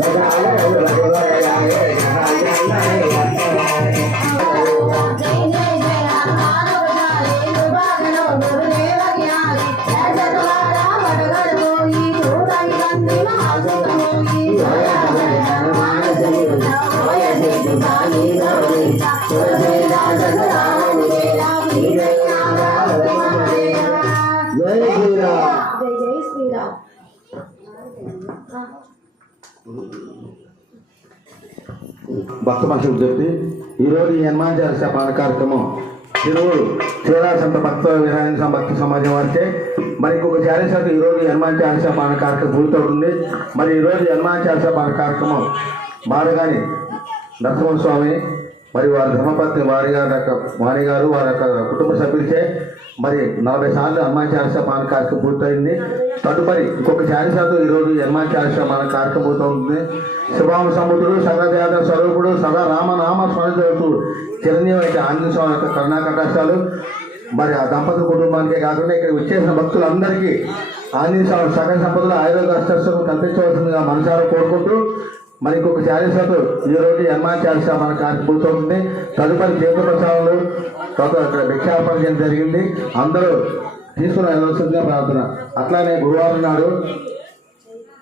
జై భక్త మనుషులు చెప్పి ఈరోజు ఈ హనుమాన్ చాలీసా పాన కార్యక్రమం తిరువురు శ్రీరా సంత భక్త వినాయక భక్త సమాజం వారిచే మరి ఇంకొక చాలీసాకు ఈరోజు హనుమాన్ చాలీసా పాలన కార్యక్రమం పూర్తవుతుంది. మరి ఈరోజు ఈ హనుమాన్ చాలీసా పాన కార్యక్రమం బాలగాని నరసింహస్వామి మరి వారి ధర్మపత్ని వారి గారి యొక్క వాణి గారు వారి యొక్క కుటుంబ సభ్యులచే మరి నలభై సార్లు హనుమాన్ చాలీసా పాలన కార్యక్రమం పూర్తయింది. తదుపరి ఇంకొక చాలీసాతో ఈరోజు ఈ మన చాలీసా పాలన కార్యక్రమం పూర్తవుతుంది శుభామ సముద్రుడు సగదేవత స్వరూపుడు సదా రామనామ స్మరణతో చిరంజీవి అయితే ఆంజనేయ స్వామి యొక్క కరుణా కటాక్షాలు. మరి ఆ దంపతి కుటుంబానికే కాకుండా ఇక్కడ వచ్చేసిన భక్తులందరికీ ఆంజనేయ స్వామి సకల సంపదలు ఆయుర్వేద అష్టస్వం కల్పించవలసిందిగా మనసారా కోరుకుంటూ మరి ఇంకొక చాలీసాతో ఈ రోజు హనుమాన్ మన కార్యక్రమం పూర్తవుతుంది తదుపరి జీవిత ప్రసాదాలు తర్వాత ఇక్కడ భిక్షాపన జరిగింది. అందరూ తీసుకుని వెళ్ళవలసిందిగా ప్రార్థన. అట్లానే గురువారం నాడు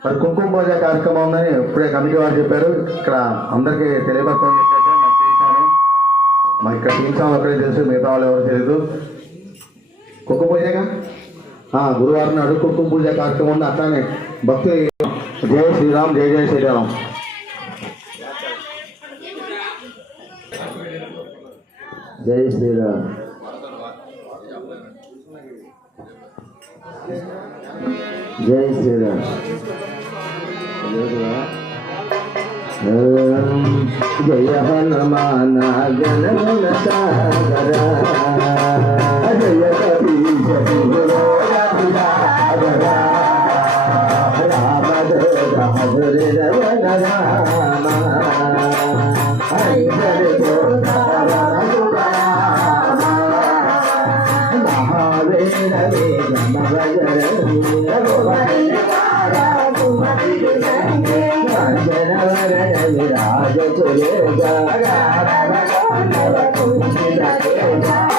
మరి కుంకుమ పూజ కార్యక్రమం ఉందని ఇప్పుడే కమిటీ వారు చెప్పారు. ఇక్కడ అందరికీ తెలియపరచడం చెప్పేసి నాకు తెలిసాను మరి ఇక్కడ టీమ్స్ ఒకరే తెలుసు మిగతా వాళ్ళు ఎవరు తెలియదు కుంకుమ పూజగా? గురువారం నాడు కుంకుమ పూజ కార్యక్రమం ఉంది. అట్లానే భక్తులు జై శ్రీరామ్ జై జై శ్రీరామ్. జై శ్రీరామ్. జై శ్రీరామ్. జయ హనుమాన గణ గణ సాగర జయ కపీశ రామ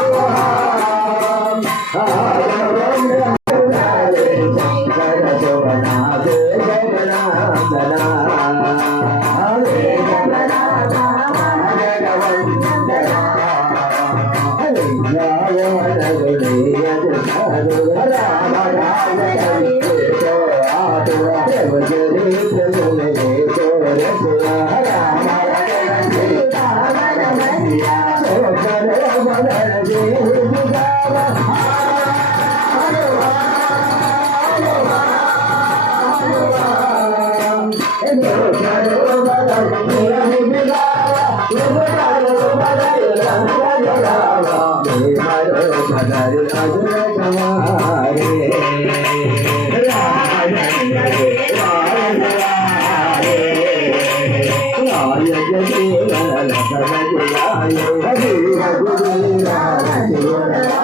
రఘువీర రఘువీర రఘువీర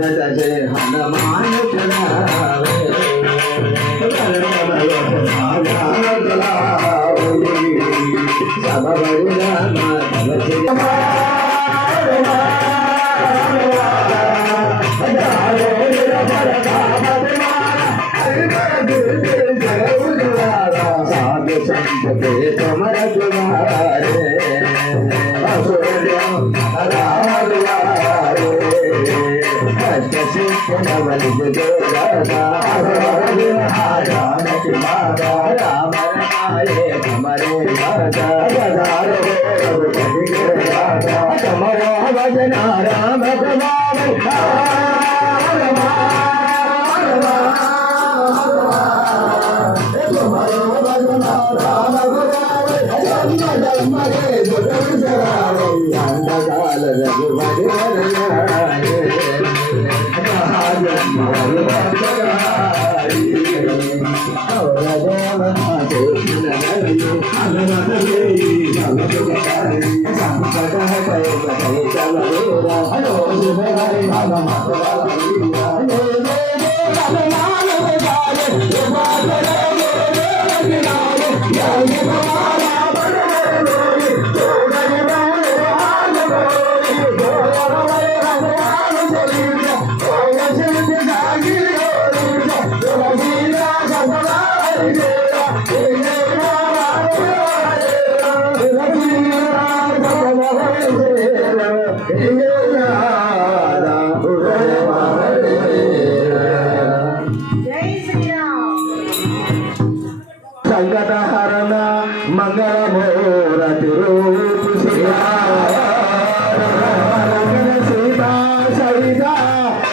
那在这。శరవలి రామకి మాదా రామ రాయే కమరే రాధా రాధా కమరా భజన రామ భగవాన్ రఘువరి Thank you.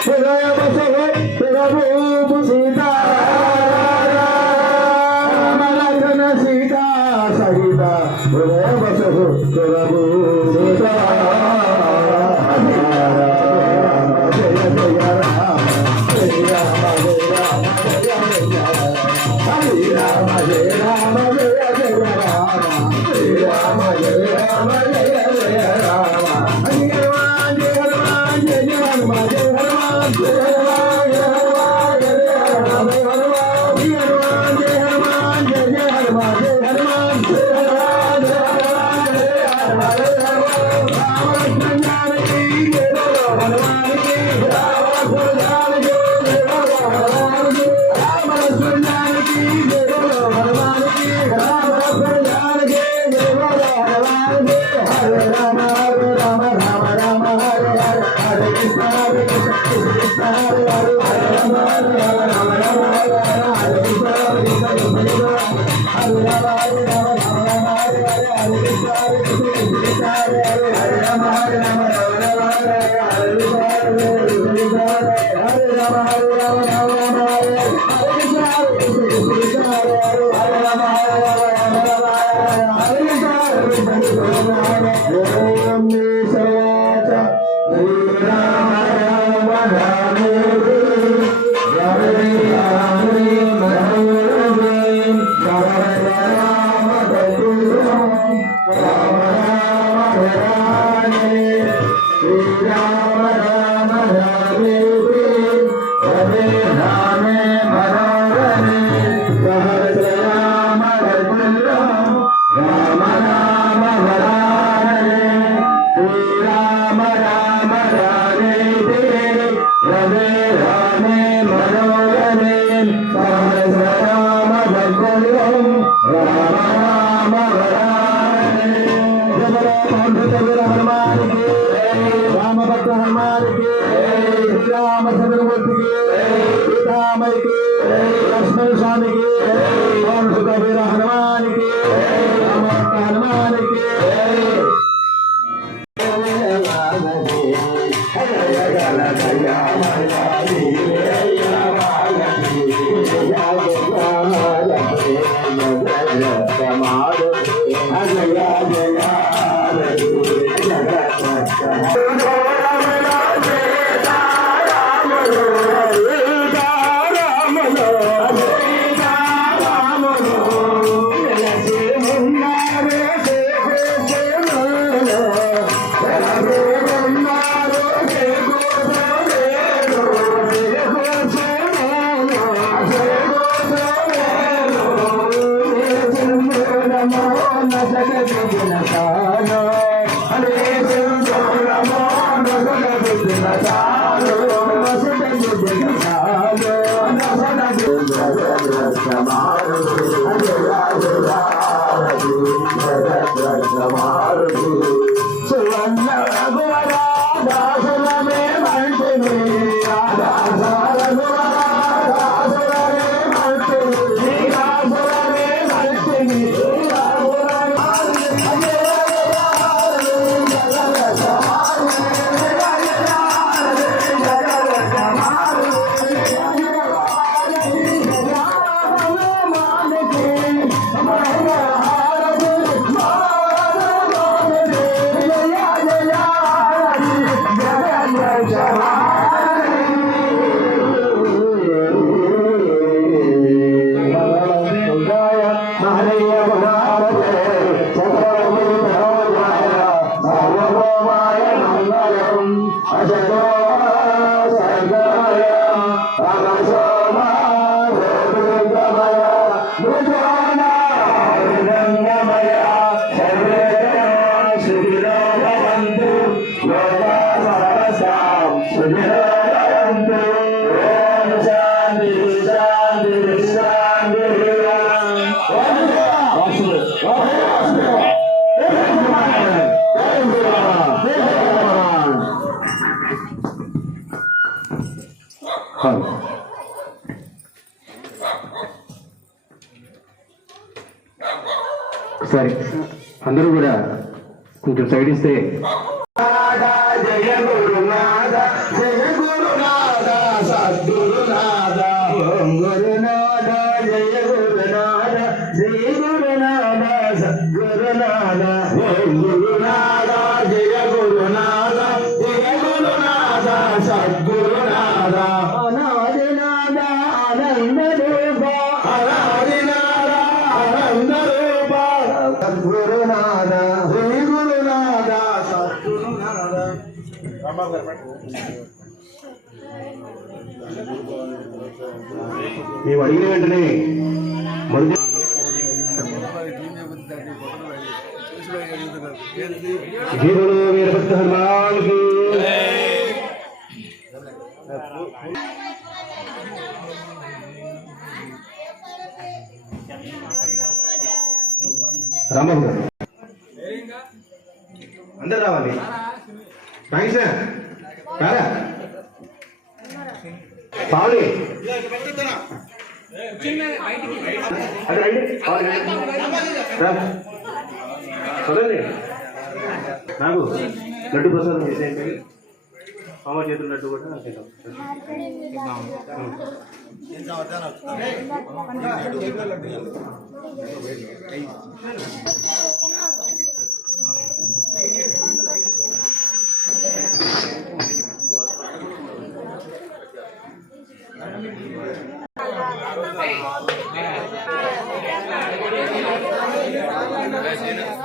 Today I'm a Thank. ప్రభుల కానా Hadi. కొంచెం సైడ్ ఇస్తే. జయ గురునాథ మేము అడిగిన వెంటనే మొదటి జీవులు వీరభద్ర హనుమాన్కి రాంబాబు గారు అందరు రావాలి థ్యాంక్స్ కారా పావులి అది రండి పావులి రా. చదవండి నాకు లడ్డు ప్రసాదం చేసేయండి అమ్మ చేతులు లడ్డు కూడా నాకు తిన్నాం